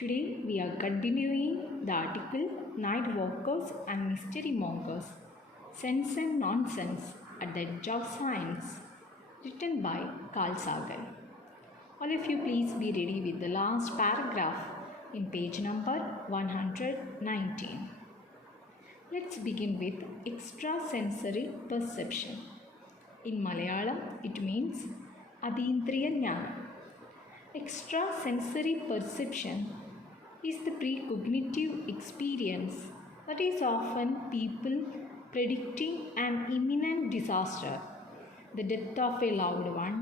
Today we are continuing the article Night Walkers and Mystery Mongers Sense and Nonsense at the Edge of Science, written by Carl Sagan. All of you please be ready with the last paragraph in page number 119. Let's begin with extrasensory perception. In Malayalam it means Adindriya Jnanam. Extrasensory perception is the precognitive experience that is often people predicting an imminent disaster, the death of a loved one,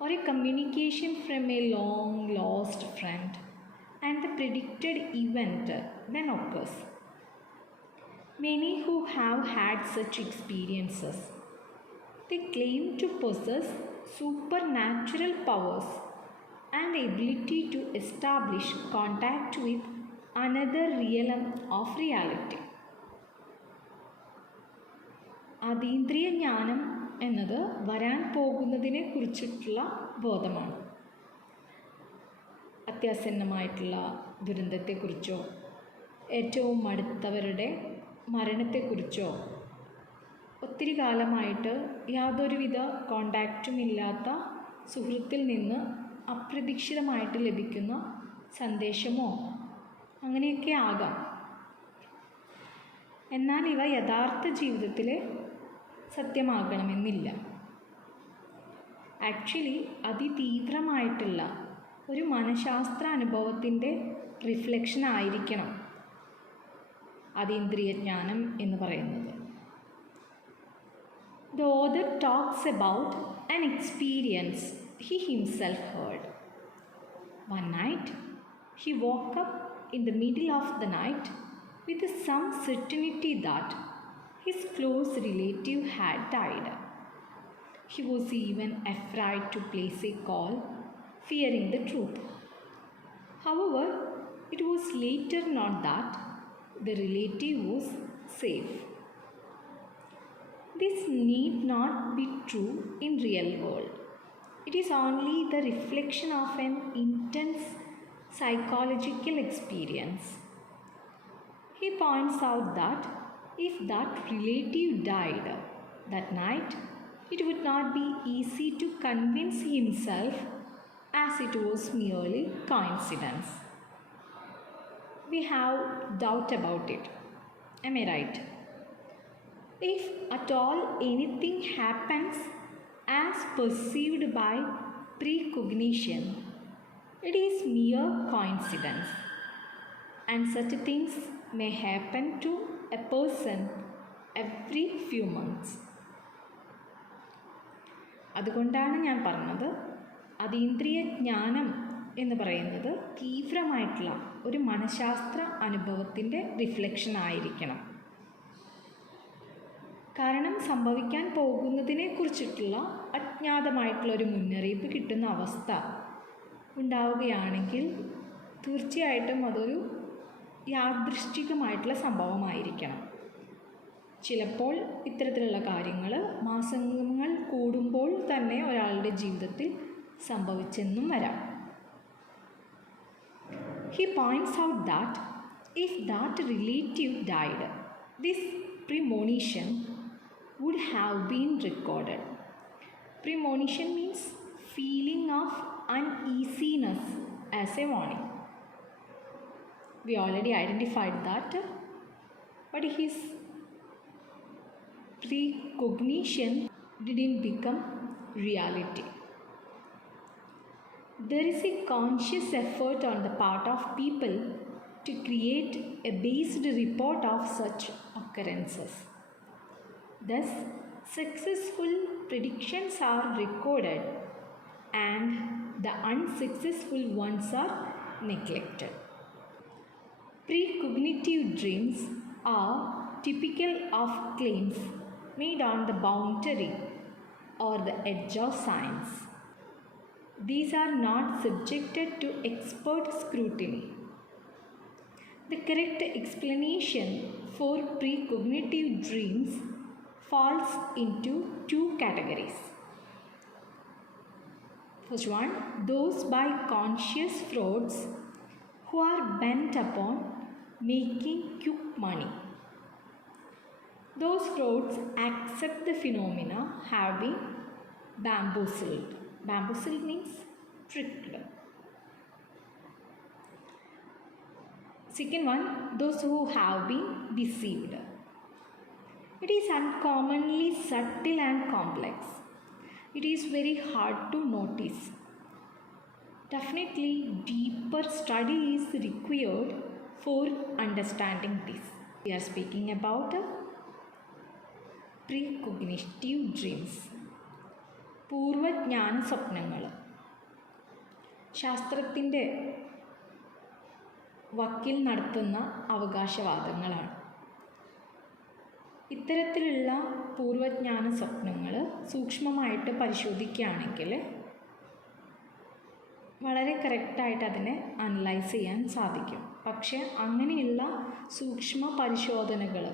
or a communication from a long lost friend, and the predicted event then occurs. Many who have had such experiences, they claim to possess supernatural powers and ability to establish contact with another realm of reality. അതീന്ദ്രിയ ജ്ഞാനം എന്നത് വരാൻ പോകുന്നതിനെ കുറിച്ചിട്ടുള്ള ബോധമാണ്. അത്യാസന്നമായിട്ടുള്ള ദുരന്തത്തെക്കുറിച്ചോ ഏറ്റവും അടുത്തവരുടെ മരണത്തെക്കുറിച്ചോ ഒത്തിരി കാലമായിട്ട് യാതൊരുവിധ കോണ്ടാക്റ്റും ഇല്ലാത്ത സുഹൃത്തിൽ നിന്ന് അപ്രതീക്ഷിതമായിട്ട് ലഭിക്കുന്ന സന്ദേശമോ അങ്ങനെയൊക്കെ ആകാം. എന്നാൽ ഇവ യഥാർത്ഥ ജീവിതത്തിലെ സത്യമാകണമെന്നില്ല. ആക്ച്വലി അതിതീവ്രമായിട്ടുള്ള ഒരു മനഃശാസ്ത്ര അനുഭവത്തിൻ്റെ റിഫ്ലക്ഷൻ ആയിരിക്കണം അതീന്ദ്രിയ ജ്ഞാനം എന്ന് പറയുന്നത്. The author talks about an experience he himself heard. One night, he woke up in the middle of the night with some certainty that his close relative had died. He was even afraid to place a call, fearing the truth. However, it was later known that the relative was safe. This need not be true in real world. It is only the reflection of an intense psychological experience. He points out that if that relative died that night, it would not be easy to convince himself as it was merely coincidence. We have doubt about it. Am I right? If at all anything happens as perceived by precognition, it is mere coincidence, and such things may happen to a person every few months. അതുകൊണ്ടാണ് ഞാൻ പറഞ്ഞത് അതീന്ദ്രിയ ജ്ഞാനം എന്ന് പറയുന്നത് തീവ്രമായിട്ടുള്ള ഒരു മനഃശാസ്ത്ര അനുഭവത്തിൻ്റെ റിഫ്ലക്ഷൻ ആയിരിക്കണം. കാരണം സംഭവിക്കാൻ പോകുന്നതിനെക്കുറിച്ചിട്ടുള്ള അജ്ഞാതമായിട്ടുള്ള ഒരു മുന്നറിയിപ്പ് കിട്ടുന്ന അവസ്ഥ ഉണ്ടാവുകയാണെങ്കിൽ തീർച്ചയായിട്ടും അതൊരു യാദൃശ്ചികമായിട്ടുള്ള സംഭവമായിരിക്കണം. ചിലപ്പോൾ ഇത്തരത്തിലുള്ള കാര്യങ്ങൾ മാസങ്ങൾ കൂടുമ്പോൾ തന്നെ ഒരാളുടെ ജീവിതത്തിൽ സംഭവിച്ചെന്നും വരാം. He points out that if that relative died, this premonition would have been recorded. Premonition means feeling of uneasiness as a warning. We already identified that, but his precognition didn't become reality. There is a conscious effort on the part of people to create a based report of such occurrences. Thus, successful predictions are recorded and the unsuccessful ones are neglected. Precognitive dreams are typical of claims made on the boundary or the edge of science. These are not subjected to expert scrutiny. The correct explanation for precognitive dreams falls into two categories. First one, those by conscious frauds who are bent upon making quick money. Those crowds accept the phenomena have been bamboozled. Bamboozled means tricked. Second one, those who have been deceived. It is uncommonly subtle and complex. It is very hard to notice. Definitely, deeper study is required for understanding this. We are speaking about precognitive dreams. പൂർവജ്ഞാന സ്വപ്നങ്ങൾ ശാസ്ത്രത്തിൻ്റെ വക്കിൽ നടത്തുന്ന അവകാശവാദങ്ങളാണ്. ഇത്തരത്തിലുള്ള പൂർവജ്ഞാന സ്വപ്നങ്ങൾ സൂക്ഷ്മമായിട്ട് പരിശോധിക്കുകയാണെങ്കിൽ വളരെ കറക്റ്റായിട്ട് അതിനെ അനലൈസ് ചെയ്യാൻ സാധിക്കും. പക്ഷേ അങ്ങനെയുള്ള സൂക്ഷ്മ പരിശോധനകൾ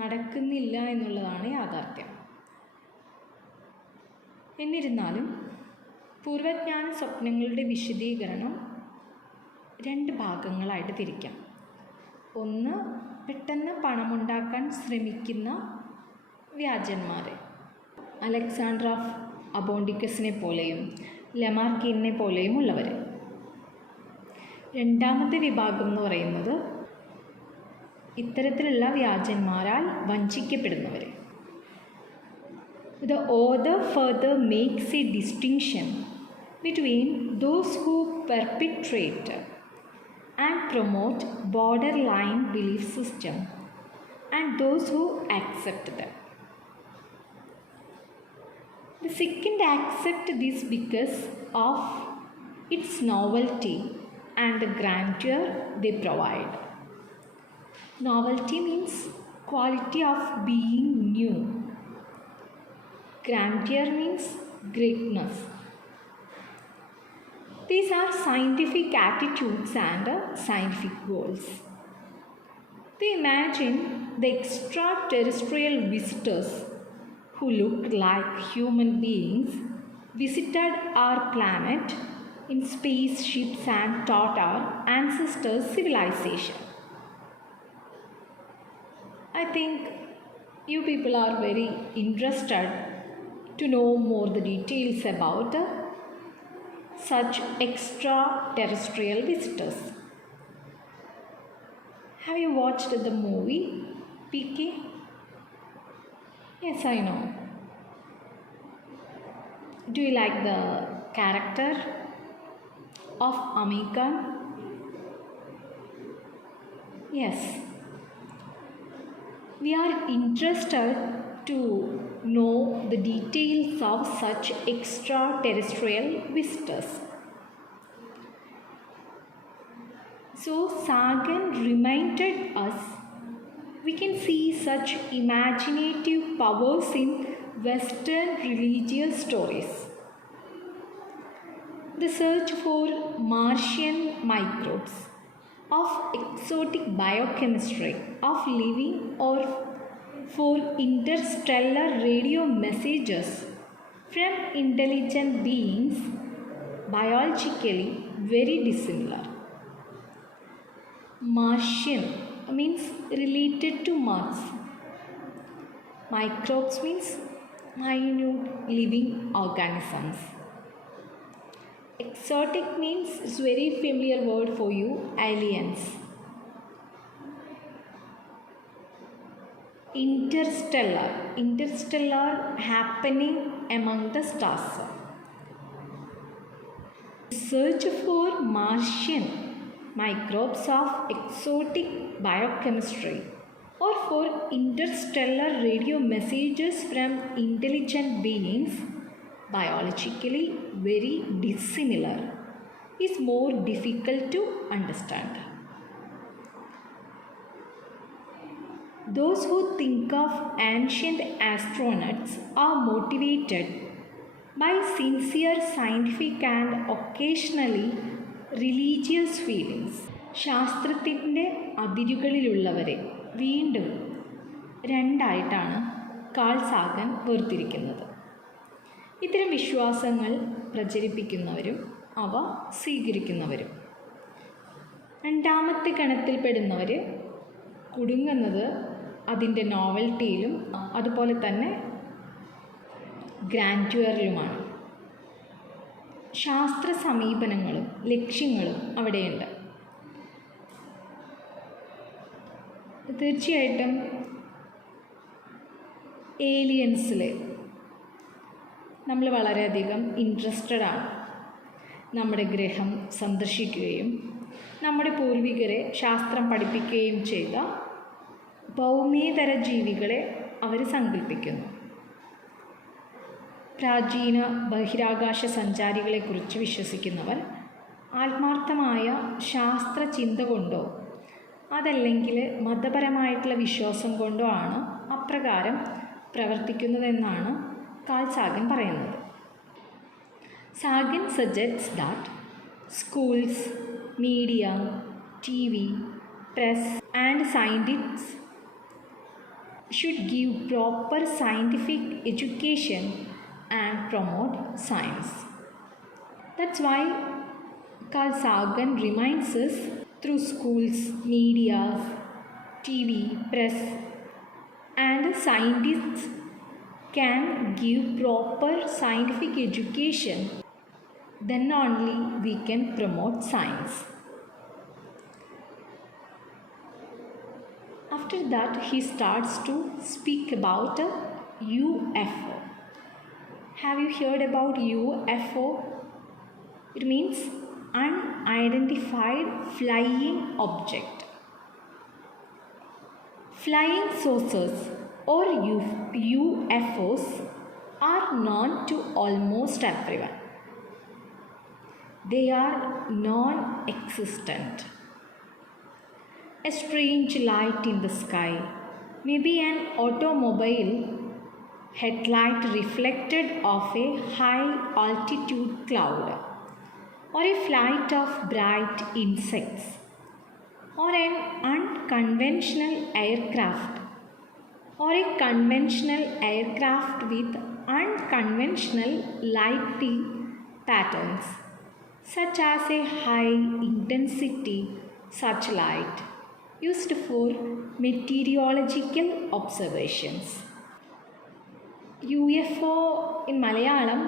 നടക്കുന്നില്ല എന്നുള്ളതാണ് യാഥാർത്ഥ്യം. എന്നിരുന്നാലും പൂർവജ്ഞാന സ്വപ്നങ്ങളുടെ വിശദീകരണം 2 ഭാഗങ്ങളായിട്ട് തിരിക്കാം. ഒന്ന്, പെട്ടെന്ന് പണമുണ്ടാക്കാൻ ശ്രമിക്കുന്ന വ്യാജന്മാർ, അലക്സാണ്ടർ ഓഫ് അബോണ്ടിക്കസിനെ പോലെയും ലമാർക്കിനെ പോലെയും ഉള്ളവർ. രണ്ടാമത്തെ വിഭാഗം എന്ന് പറയുന്നത് ഇത്തരത്തിലുള്ള വ്യാജന്മാരാൽ വഞ്ചിക്കപ്പെടുന്നവർ. The author further makes a distinction between those who perpetrate and promote borderline belief system and those who accept them. The second accept this because of its novelty and the grandeur they provide. Novelty means quality of being new. Grandeur means greatness. These are scientific attitudes and scientific goals. They imagine the extraterrestrial visitors who looked like human beings visited our planet in spaceships and taught our ancestors' civilization. I think you people are very interested to know more the details about such extraterrestrial visitors. Have you watched the movie PK? Yes, I know. Do you like the character of Amir Khan? Yes. We are interested to know the details of such extraterrestrial visitors. So Sagan reminded us we can see such imaginative powers in Western religious stories. The search for Martian microbes, of exotic biochemistry, of living or for interstellar radio messages from intelligent beings, biologically very dissimilar. Martian means related to Mars. Microbes means minute living organisms. Exotic means, it's very familiar word for you, aliens. Interstellar happening among the stars. Search for Martian microbes of exotic biochemistry or for interstellar radio messages from intelligent beings, biologically very dissimilar, is more difficult to understand. Those who think of ancient astronauts are motivated by sincere scientific and occasionally religious feelings. ശാസ്ത്രത്തിൻ്റെ അതിരുകളിലുള്ളവരെ വീണ്ടും 2 ആയിട്ടാണ് call Sagan വേർതിരിക്കുന്നത്. ഇത്തരം വിശ്വാസങ്ങൾ പ്രചരിപ്പിക്കുന്നവരും അവ സ്വീകരിക്കുന്നവരും. രണ്ടാമത്തെ ഗണത്തിൽപ്പെടുന്നവർ കുടുങ്ങുന്നത് അതിൻ്റെ നോവൽറ്റിയിലും അതുപോലെ തന്നെ ഗ്രാൻഡ്യുവറിലുമാണ്. ശാസ്ത്ര സമീപനങ്ങളും ലക്ഷ്യങ്ങളും അവിടെയുണ്ട്. തീർച്ചയായിട്ടും ഏലിയൻസിൽ നമ്മൾ വളരെയധികം ഇൻട്രസ്റ്റഡ് ആണ്. നമ്മുടെ ഗ്രഹം സന്ദർശിക്കുകയും നമ്മുടെ പൂർവികരെ ശാസ്ത്രം പഠിപ്പിക്കുകയും ചെയ്ത ഭൗമേതര ജീവികളെ അവർ സങ്കല്പിക്കുന്നു. പ്രാചീന ബഹിരാകാശ സഞ്ചാരികളെക്കുറിച്ച് വിശ്വസിക്കുന്നവർ ആത്മാർത്ഥമായ ശാസ്ത്ര ചിന്ത കൊണ്ടോ അതല്ലെങ്കിൽ മതപരമായിട്ടുള്ള വിശ്വാസം കൊണ്ടോ ആണ് അപ്രകാരം പ്രവർത്തിക്കുന്നതെന്നാണ് കാൾ സാഗൻ പറയുന്നത്. Sagan suggests that schools, media, TV, press and scientists should give proper scientific education and promote science. That's why Carl Sagan reminds us through schools, media, TV, press and scientists can give proper scientific education, then only we can promote science. After that, he starts to speak about a UFO. Have you heard about UFO? It means unidentified flying object. Flying saucers or UFOs are known to almost everyone. They are non-existent. A strange light in the sky, maybe an automobile headlight reflected off a high altitude cloud, or a flight of bright insects, or an unconventional aircraft, or a conventional aircraft with unconventional lighting patterns, such as a high intensity searchlight used for meteorological observations. UFO in Malayalam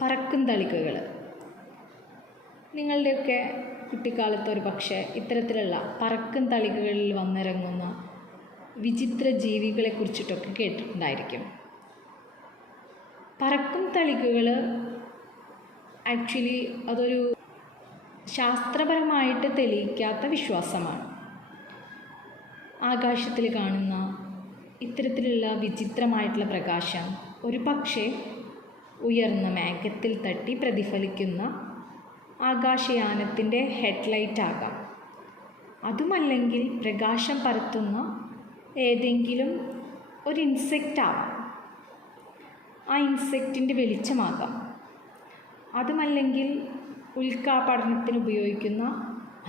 പറക്കുംതളികകൾ. നിങ്ങളുടെയൊക്കെ കുട്ടിക്കാലത്ത് ഒരു പക്ഷേ ഇത്തരത്തിലുള്ള പറക്കുംതളികകളിൽ വന്നിറങ്ങുന്ന വിചിത്ര ജീവികളെ കുറിച്ചിട്ടൊക്കെ കേട്ടിട്ടുണ്ടായിരിക്കും. പറക്കുംതളികകൾ ആക്ച്വലി അതൊരു ശാസ്ത്രപരമായിട്ട് തെളിയിക്കാത്ത വിശ്വാസമാണ്. ആകാശത്തിൽ കാണുന്ന ഇത്തരത്തിലുള്ള വിചിത്രമായിട്ടുള്ള പ്രകാശം ഒരു പക്ഷേ ഉയർന്ന മേഘത്തിൽ തട്ടി പ്രതിഫലിക്കുന്ന ആകാശയാനത്തിൻ്റെ ഹെഡ്ലൈറ്റ് ആകാം. അതുമല്ലെങ്കിൽ പ്രകാശം പരത്തുന്ന ഏതെങ്കിലും ഒരു ഇൻസെക്റ്റ് ആവാം. ആ ഇൻസെക്റ്റിൻ്റെ വെളിച്ചമാകാം. അതുമല്ലെങ്കിൽ ഉൽക്കാപടനത്തിന് ഉപയോഗിക്കുന്ന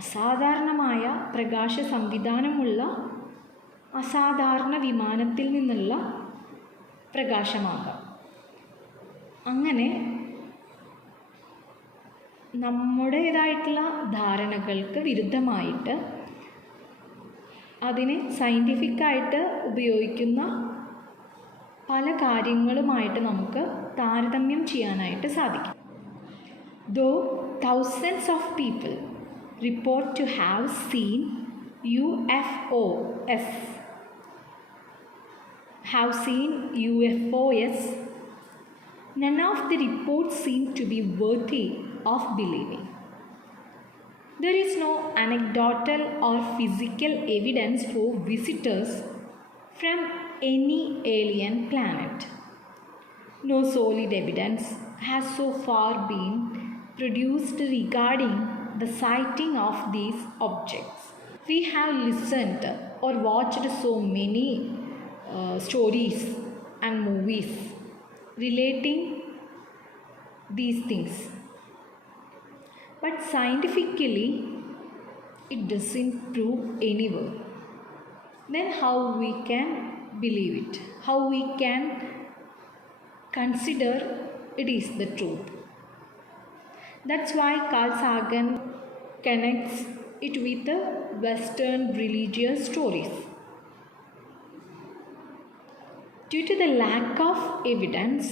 അസാധാരണമായ പ്രകാശ സംവിധാനമുള്ള അസാധാരണ വിമാനത്തിൽ നിന്നുള്ള പ്രകാശമാകാം. അങ്ങനെ നമ്മുടേതായിട്ടുള്ള ധാരണകൾക്ക് വിരുദ്ധമായിട്ട് അതിനെ സയൻറ്റിഫിക്കായിട്ട് ഉപയോഗിക്കുന്ന പല കാര്യങ്ങളുമായിട്ട് നമുക്ക് താരതമ്യം ചെയ്യാനായിട്ട് സാധിക്കും. Though thousands of people report to have seen UFOs, none of the reports seem to be worthy of believing. There is no anecdotal or physical evidence for visitors from any alien planet. No solid evidence has so far been produced regarding the sighting of these objects. We have listened or watched so many stories and movies relating these things, but scientifically it doesn't prove anywhere. Then how we can believe it? How we can consider it is the truth? That's why Carl Sagan connects it with the Western religious stories. Due to the lack of evidence,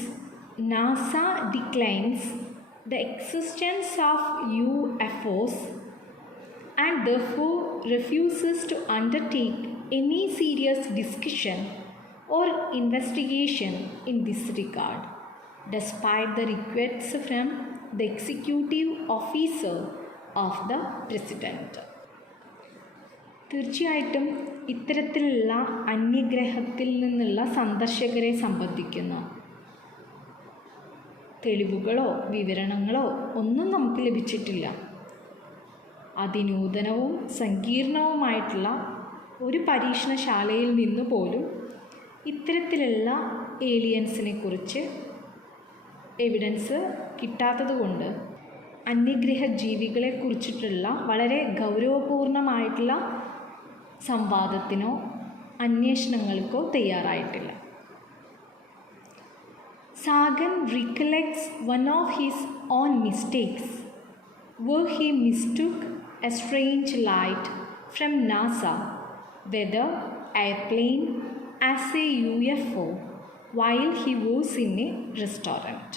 NASA declines the existence of UFOs and therefore refuses to undertake any serious discussion or investigation in this regard, despite the requests from the executive officer of the President. തീർച്ചയായിട്ടും ഇത്തരത്തിലുള്ള അന്യഗ്രഹത്തിൽ നിന്നുള്ള സന്ദർശകരെ സംബന്ധിക്കുന്ന തെളിവുകളോ വിവരണങ്ങളോ ഒന്നും നമുക്ക് ലഭിച്ചിട്ടില്ല. അതിനൂതനവും സങ്കീർണവുമായിട്ടുള്ള ഒരു പരീക്ഷണശാലയിൽ നിന്ന് പോലും ഇത്തരത്തിലുള്ള ഏലിയൻസിനെ കുറിച്ച് എവിഡൻസ് കിട്ടാത്തതുകൊണ്ട് അന്യഗ്രഹ ജീവികളെ കുറിച്ചിട്ടുള്ള വളരെ ഗൗരവപൂർണമായിട്ടുള്ള സംവാദത്തിനോ അന്വേഷണങ്ങൾക്കോ തയ്യാറായിട്ടില്ല. Sagan recollects one of his own mistakes, where he mistook a strange light from NASA weather airplane as a UFO while he was in a restaurant.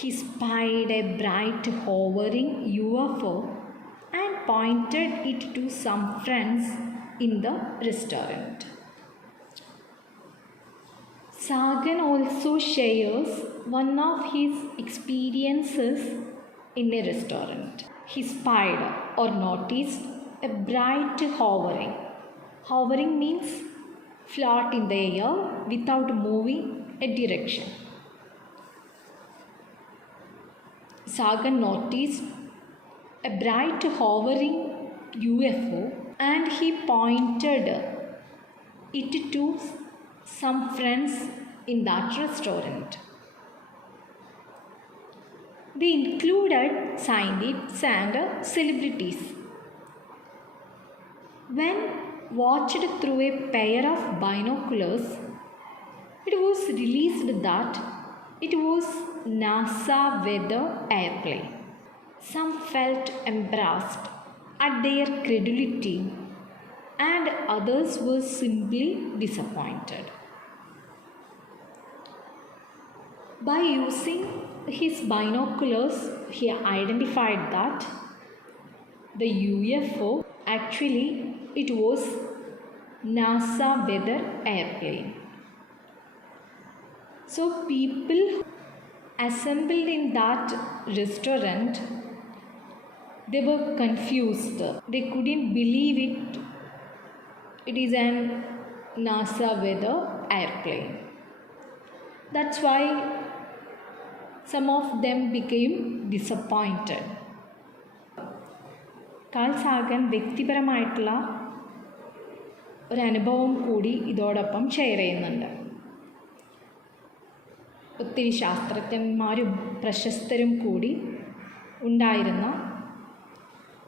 He spied a bright hovering UFO and pointed it to some friends in the restaurant. Sagan also shares one of his experiences in a restaurant. He spied or noticed a bright hovering. Hovering means float in the air without moving a direction. Sagan noticed a bright hovering UFO and he pointed it to some friends in that restaurant. They included scientists and celebrities. When watched through a pair of binoculars, it was released that it was NASA weather airplane. Some felt embarrassed at their credulity and others were simply disappointed. By using his binoculars, he identified that the UFO actually it was NASA weather airplane. So people assembled in that restaurant, they were confused. They couldn't believe it. It is an NASA weather airplane. That's why some of them became disappointed. Carl Sagan വ്യക്തിപരമായിട്ടുള്ള ഒരു അനുഭവം കൂടി ഇതോടൊപ്പം ഷെയർ ചെയ്യുന്നുണ്ട്. ഒത്തിരി ശാസ്ത്രജ്ഞന്മാരും പ്രശസ്തരും കൂടി ഉണ്ടായിരുന്ന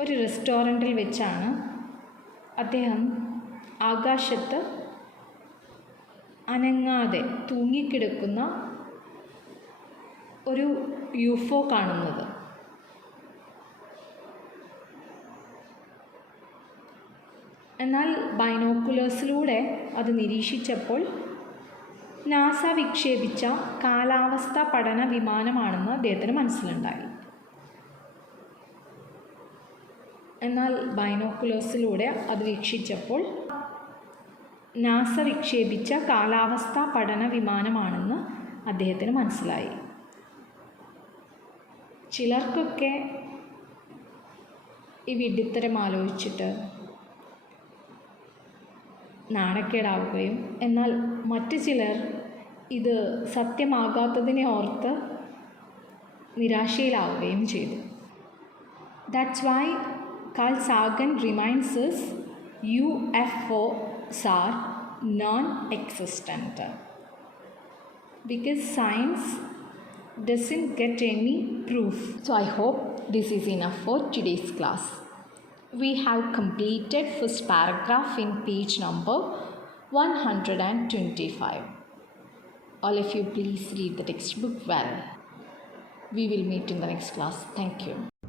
ഒരു റെസ്റ്റോറൻറ്റിൽ വെച്ചാണ് അദ്ദേഹം ആകാശത്ത് അനങ്ങാതെ തൂങ്ങിക്കിടക്കുന്ന ഒരു യുഫോ കാണുന്നത്. എന്നാൽ ബൈനോക്കുലേഴ്സിലൂടെ അത് നിരീക്ഷിച്ചപ്പോൾ നാസ വിക്ഷേപിച്ച കാലാവസ്ഥാ പഠന വിമാനമാണെന്ന് അദ്ദേഹത്തിന് മനസ്സിലുണ്ടായി. എന്നാൽ ബൈനോക്കുലേഴ്സിലൂടെ അത് വീക്ഷിച്ചപ്പോൾ നാസ വിക്ഷേപിച്ച കാലാവസ്ഥാ പഠന വിമാനമാണെന്ന് അദ്ദേഹത്തിന് മനസ്സിലായി. ചിലർക്കൊക്കെ ഈ വിഡ്ഢിത്തരം ആലോചിച്ചിട്ട് നാണക്കേടാവുകയും എന്നാൽ മറ്റു ചിലർ ഇത് സത്യമാകാത്തതിനെ ഓർത്ത് നിരാശയിലാവുകയും ചെയ്തു. That's why Carl Sagan reminds us UFOs are non-existent because science doesn't get any proof. So I hope this is enough for today's class. We have completed first paragraph in page number 125. All of you please read the textbook well. We will meet in the next class. Thank you.